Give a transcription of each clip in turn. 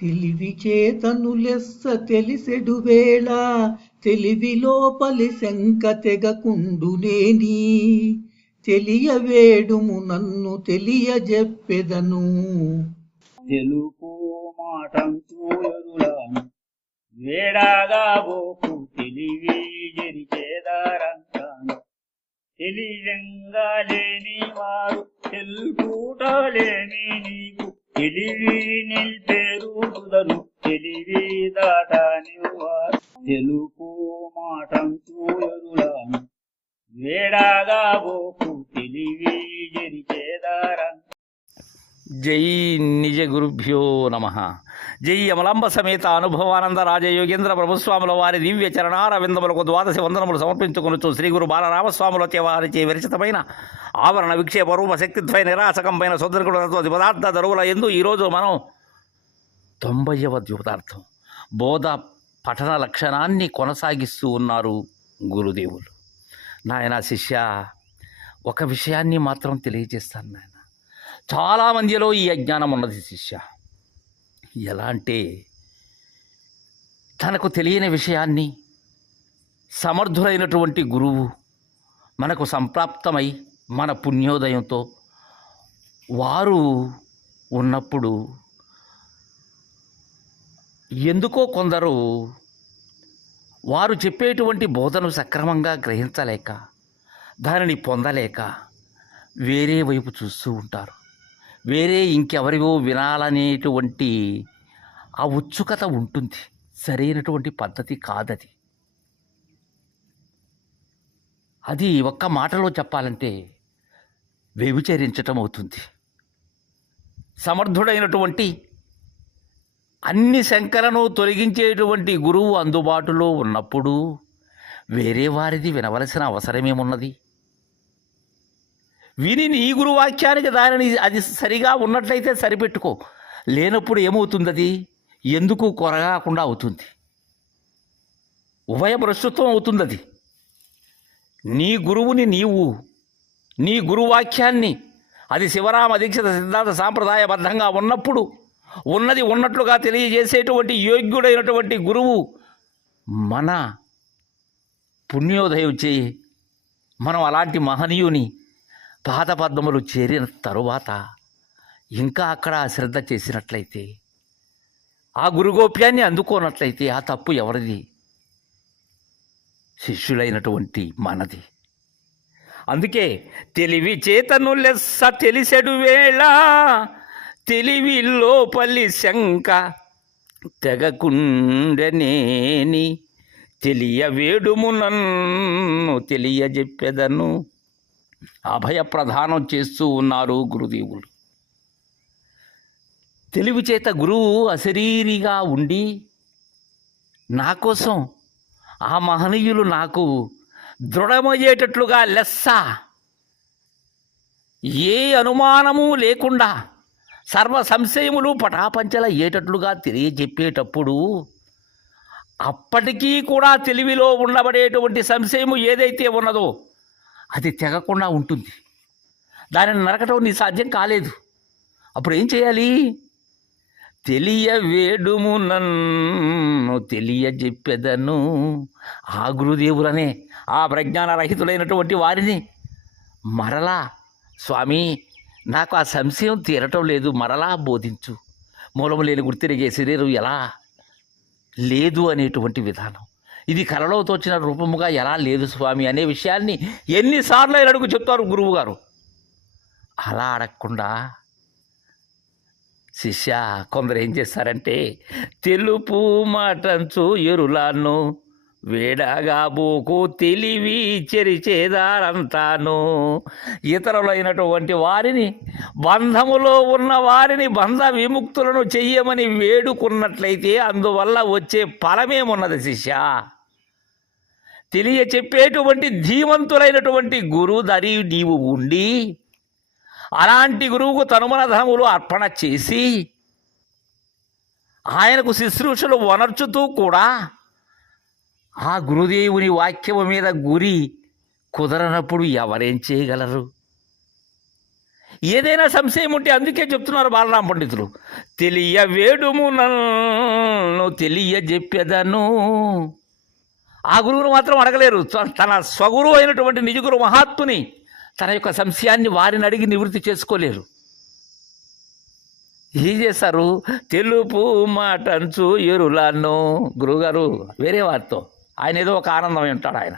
తెలివి చేతను లెస్స తెలిసెడు వేళ తెలివి లోపలి శంక తెగకుండునేని తెలియవేడుము నన్ను తెలియజెప్పెదను. తెలుపు మాటంచూరులాను వేడాగా బోకు తెలివి జరిచేదారంతాను. తెలివంగా లేని వారు తెలుపుటలేని నీకు తెలివి నిల్పేరుదను తెలివి దాటాని వారు. తెలుపు మాటంచూరులాను వేడాగా బోకు తెలివి జరిచేదారంతాను. జై నిజ గురుభ్యో నమ. జై అమలాంబ సమేత అనుభవానంద రాజయోగేంద్ర ప్రభుస్వాముల వారి దివ్య చరణారవిందములకు ద్వాదశి వందనములు సమర్పించుకొనుచు శ్రీ గురు బాలరామస్వాములచే వారిచే విరచితమైన ఆవరణ విక్షేప రూప శక్తిద్వయ నిరాశకంపైన సుదర్గుణతో పదార్థ దరువుల ఎందు ఈరోజు మనం 90వ ద్యోతార్థం బోధ పఠన లక్షణాన్ని కొనసాగిస్తూ ఉన్నారు గురుదేవులు. నాయన శిష్య, ఒక విషయాన్ని మాత్రం తెలియజేస్తాను నాయన. చాలామందిలో ఈ అజ్ఞానం ఉన్నది శిష్య. ఎలా అంటే తనకు తెలియని విషయాన్ని సమర్థులైనటువంటి గురువు మనకు సంప్రాప్తమై మన పుణ్యోదయంతో వారు ఉన్నప్పుడు ఎందుకో కొందరు వారు చెప్పేటువంటి బోధను సక్రమంగా గ్రహించలేక దానిని పొందలేక వేరే వైపు చూస్తూ ఉంటారు. వేరే ఇంకెవరివో వినాలనేటువంటి ఆ ఉత్సుకత ఉంటుంది. సరైనటువంటి పద్ధతి కాదది. అది ఒక్క మాటలో చెప్పాలంటే వ్యభిచరించటం అవుతుంది. సమర్థుడైనటువంటి అన్ని శంకలను తొలగించేటువంటి గురువు అందుబాటులో ఉన్నప్పుడు వేరే వారిది వినవలసిన అవసరమేమున్నది? విని నీ గురువాక్యానికి దానిని అది సరిగా ఉన్నట్లయితే సరిపెట్టుకో. లేనప్పుడు ఏమవుతుంది? అది ఎందుకు కొరగాకుండా అవుతుంది, ఉభయ భ్రష్టత్వం అవుతుంది. అది నీ గురువుని నీవు నీ గురువాక్యాన్ని అది శివరామ దీక్షిత సిద్ధాంత సాంప్రదాయబద్ధంగా ఉన్నప్పుడు ఉన్నది ఉన్నట్లుగా తెలియజేసేటువంటి యోగ్యుడైనటువంటి గురువు మన పుణ్యోదయం చేయి మనం అలాంటి మహనీయుని పాదపద్మములు చేరిన తరువాత ఇంకా అక్కడ శ్రద్ధ చేసినట్లయితే, ఆ గురుగోప్యాన్ని అందుకోనట్లయితే ఆ తప్పు ఎవరిది? శిష్యులైనటువంటి మనది. అందుకే తెలివి చేతను లెస్స తెలిసెడు వేళ తెలివి లోపలి శంక తెగకుండనేని తెలియవేడుము నన్ను తెలియజెప్పెదను. అభయ ప్రదానం చేస్తూ ఉన్నారు గురుదేవులు. తెలివి చేత గురువు అశరీరిగా ఉండి నా కోసం ఆ మహనీయులు నాకు దృఢమయ్యేటట్లుగా లెస్స ఏ అనుమానము లేకుండా సర్వ సంశయములు పటాపంచల అయ్యేటట్లుగా తెలియజెప్పేటప్పుడు అప్పటికీ కూడా తెలివిలో ఉండబడేటువంటి సంశయము ఏదైతే ఉన్నదో అది తెగకుండా ఉంటుంది. దానిని నరకటం నీ సాధ్యం కాలేదు. అప్పుడు ఏం చేయాలి? తెలియవేడుము నన్ను తెలియజెప్పెదను. ఆ గురుదేవులనే ఆ ప్రజ్ఞాన రహితులైనటువంటి వారిని మరలా, స్వామి నాకు ఆ సంశయం తీరటం లేదు, మరలా బోధించు. మూలము లేని గుర్తిరిగే శరీరం ఎలా లేదు అనేటువంటి విధానం, ఇది కలలో తోచిన రూపముగా ఎలా లేదు స్వామి అనే విషయాన్ని ఎన్నిసార్లు అడుగు చెప్తారు గురువు గారు. అలా అడగకుండా శిష్య కొందరు ఏం చేస్తారంటే తెలుపు మాటంచు ఎరులాను వేడగా బోకు తెలివి చెరిచేదారంతాను. ఇతరులైనటువంటి వారిని బంధములో ఉన్న వారిని బంధ విముక్తులను చెయ్యమని వేడుకున్నట్లయితే అందువల్ల వచ్చే ఫలమేమున్నది శిష్య? తెలియచెప్పేటువంటి ధీమంతులైనటువంటి గురుదరి నీవు ఉండి అలాంటి గురువుకు తనుమన ధనములు అర్పణ చేసి ఆయనకు శుశ్రూషలు వనర్చుతూ కూడా ఆ గురుదేవుని వాక్యము మీద గురి కుదరనప్పుడు ఎవరేం చేయగలరు? ఏదైనా సంశయం ఉంటే అందుకే చెప్తున్నారు బాలరామ పండితులు, తెలియవేడుము నన్ను తెలియజెప్పెదను. ఆ గురువును మాత్రం అడగలేరు. తన స్వగురువు అయినటువంటి నిజగురు మహాత్ముని తన యొక్క సంశయాన్ని వారిని అడిగి నివృత్తి చేసుకోలేరు. ఏం చేస్తారు? తెలుపు మాటంచు ఎరులాను. గురువుగారు వేరే వారితో ఆయన ఏదో ఒక ఆనందమై ఉంటాడు. ఆయన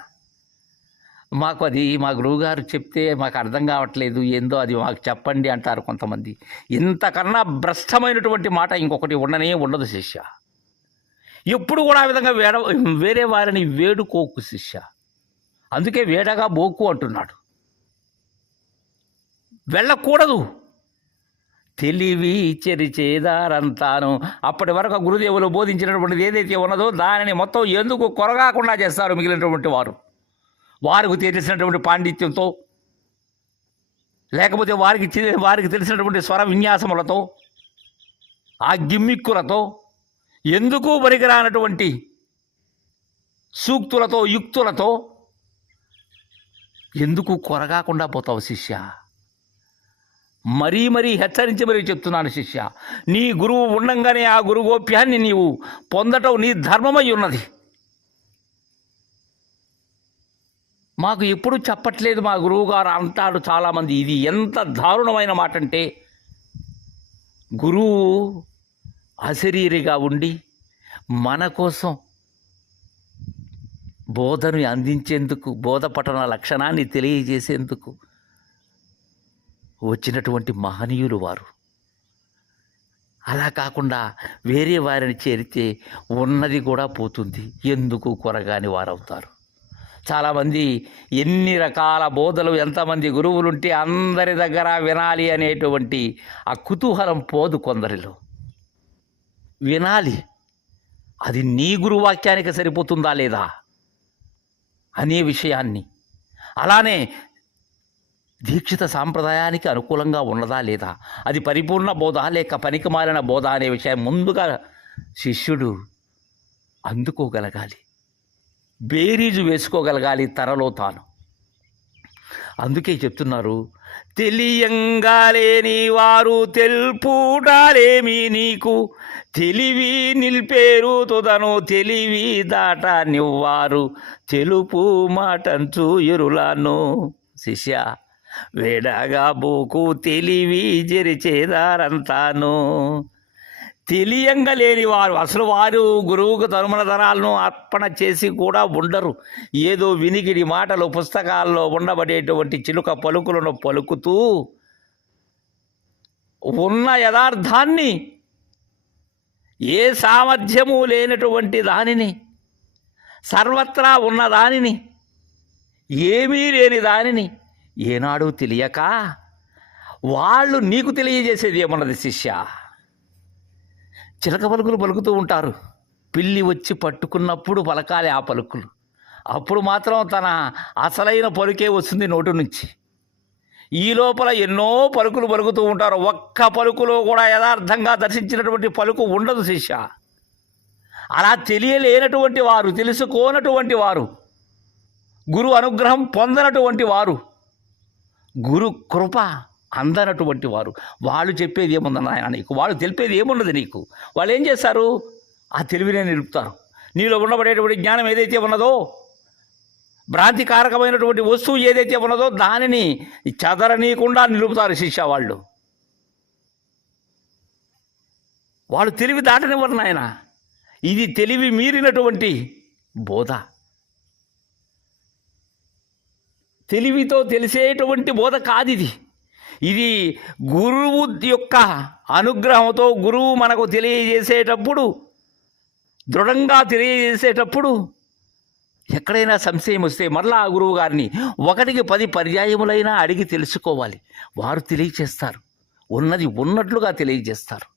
మాకు అది మా గురువుగారు చెప్తే మాకు అర్థం కావట్లేదు, ఏందో అది మాకు చెప్పండి అంటారు కొంతమంది. ఇంతకన్నా భ్రష్టమైనటువంటి మాట ఇంకొకటి ఉండనే ఉండదు శిష్య. ఎప్పుడు కూడా ఆ విధంగా వేరే వారిని వేడుకోకు శిష్య. అందుకే వేడగా బోకు అంటున్నాడు. వెళ్ళకూడదు. తెలివి చెరిచేదారంతాను. అప్పటి వరకు గురుదేవులు బోధించినటువంటిది ఏదైతే ఉన్నదో దానిని మొత్తం ఎందుకు కొరగాకుండా చేస్తారు మిగిలినటువంటి వారు. వారికి తెలిసినటువంటి పాండిత్యంతో, లేకపోతే వారికి తెలిసినటువంటి స్వర విన్యాసములతో, ఆ గిమ్మిక్కులతో, ఎందుకు పనికిరానటువంటి సూక్తులతో, యుక్తులతో ఎందుకు కొరగాకుండా పోతావు శిష్య? మరీ హెచ్చరించి మరీ చెప్తున్నాను శిష్య, నీ గురువు ఉండంగానే ఆ గురుగోప్యాన్ని నీవు పొందటం నీ ధర్మమై ఉన్నది. మాకు ఎప్పుడు చెప్పట్లేదు మా గురువుగారు అంటాడు చాలామంది. ఇది ఎంత దారుణమైన మాట అంటే, గురువు అశరీరిగా ఉండి మన కోసం బోధను అందించేందుకు, బోధపఠన లక్షణాన్ని తెలియజేసేందుకు వచ్చినటువంటి మహనీయులు వారు. అలా కాకుండా వేరే వారిని చేరితే ఉన్నది కూడా పోతుంది, ఎందుకు కొరగాని వారవుతారు. చాలామంది ఎన్ని రకాల బోధలు, ఎంతమంది గురువులుంటే అందరి దగ్గర వినాలి అనేటువంటి ఆ కుతూహలం పోదు కొందరిలో. వినాలి, అది నీ గురువాక్యానికి సరిపోతుందా లేదా అనే విషయాన్ని, అలానే దీక్షిత సాంప్రదాయానికి అనుకూలంగా ఉన్నదా లేదా, అది పరిపూర్ణ బోధ లేక పనికిమాలిన బోధ అనే విషయం ముందుగా శిష్యుడు అందుకోగలగాలి, బేరీజు వేసుకోగలగాలి తనలో తాను. అందుకే చెప్తున్నారు, తెలియంగాలేని వారు తెలుపుడాలేమి నీకు, తెలివి నిల్పేరు తుదను తెలివి దాట నివ్వారు, తెలుపు మాటంచు ఎరులాను. శిష్య వేడగా బోకు తెలివి జరిచేదారంతాను. తెలియంగా లేని వారు, అసలు వారు గురువుకు తరుమల ధరాలను అర్పణ చేసి కూడా ఉండరు. ఏదో వినికిడి మాటలు, పుస్తకాల్లో ఉండబడేటువంటి చిలుక పలుకులను పలుకుతూ ఉన్న యథార్థాన్ని, ఏ సామర్థ్యము లేనటువంటి దానిని, సర్వత్రా ఉన్న దానిని, ఏమీ లేని దానిని ఏనాడు తెలియక వాళ్ళు నీకు తెలియజేసేది ఏమన్నది శిష్య? చిలక పలుకులు పలుకుతూ ఉంటారు. పిల్లి వచ్చి పట్టుకున్నప్పుడు పలకాలి ఆ పలుకులు. అప్పుడు మాత్రం తన అసలైన పలుకే వస్తుంది నోటి నుంచి. ఈ లోపల ఎన్నో పలుకులు పలుకుతూ ఉంటారు. ఒక్క పలుకులో కూడా యథార్థంగా దర్శించినటువంటి పలుకు ఉండదు శిష్య. అలా తెలియలేనటువంటి వారు, తెలుసుకోనటువంటి వారు, గురు అనుగ్రహం పొందనటువంటి వారు, గురు కృప అందనటువంటి వారు, వాళ్ళు చెప్పేది ఏముందన్న ఆయన నీకు, వాళ్ళు తెలిపేది ఏమున్నది నీకు. వాళ్ళు ఏం చేస్తారు? ఆ తెలివినే నిలుపుతారు. నీలో ఉండబడేటువంటి జ్ఞానం ఏదైతే ఉన్నదో, భ్రాంతికారకమైనటువంటి వస్తువు ఏదైతే ఉన్నదో దానిని చదరనీయకుండా నిలుపుతారు శిష్య. వాళ్ళు తెలివి దాటనివ్వరు నాయన. ఇది తెలివి మీరినటువంటి బోధ. తెలివితో తెలిసేటువంటి బోధ కాదు ఇది. ఇది గురువు యొక్క అనుగ్రహంతో, గురువు మనకు తెలియజేసేటప్పుడు, దృఢంగా తెలియజేసేటప్పుడు ఎక్కడైనా సంశయం వస్తే మరలా ఆ గురువు గారిని 1కి 10 పర్యాయములైనా అడిగి తెలుసుకోవాలి. వారు తెలియజేస్తారు, ఉన్నది ఉన్నట్లుగా తెలియజేస్తారు.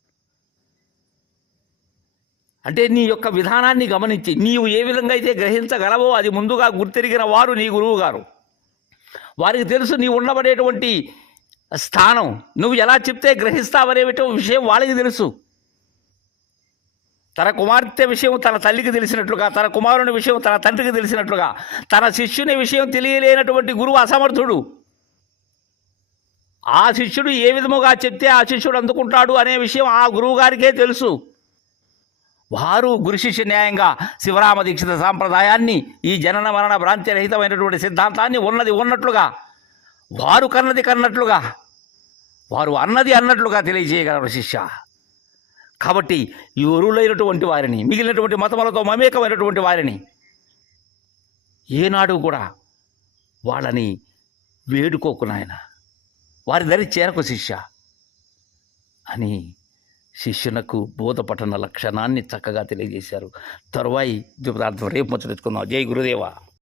అంటే నీ యొక్క విధానాన్ని గమనించి నీవు ఏ విధంగా అయితే గ్రహించగలవో అది ముందుగా గుర్తెరిగిన వారు నీ గురువు గారు. వారికి తెలుసు నీ ఉండబడేటువంటి స్థానం, నువ్వు ఎలా చెప్తే గ్రహిస్తావనే విషయం వాళ్ళకి తెలుసు. తన కుమార్తె విషయం తన తల్లికి తెలిసినట్లుగా, తన కుమారుని విషయం తన తండ్రికి తెలిసినట్లుగా, తన శిష్యుని విషయం తెలియలేనటువంటి గురువు అసమర్థుడు. ఆ శిష్యుడు ఏ విధముగా చెప్తే ఆ శిష్యుడు అందుకుంటాడు అనే విషయం ఆ గురువు గారికే తెలుసు. వారు గురు శిష్య న్యాయంగా శివరామ దీక్షిత సాంప్రదాయాన్ని, ఈ జనన మరణ భ్రాంతి రహితమైనటువంటి సిద్ధాంతాన్ని ఉన్నది ఉన్నట్లుగా, వారు కన్నది కన్నట్లుగా, వారు అన్నది అన్నట్లుగా తెలియజేయగలరు శిష్య. కాబట్టి ఈ ఒరువులైనటువంటి వారిని, మిగిలినటువంటి మతములతో మమేకమైనటువంటి వారిని ఏనాడు కూడా వాళ్ళని వేడుకోకు నాయన, వారి దరి చేరకు శిష్య అని శిష్యునకు బోధపఠన లక్షణాన్ని చక్కగా తెలియజేశారు. తరువాయి ద్విపదార్థం రేపు ముచ్చరించుకుందాం. జై గురుదేవ.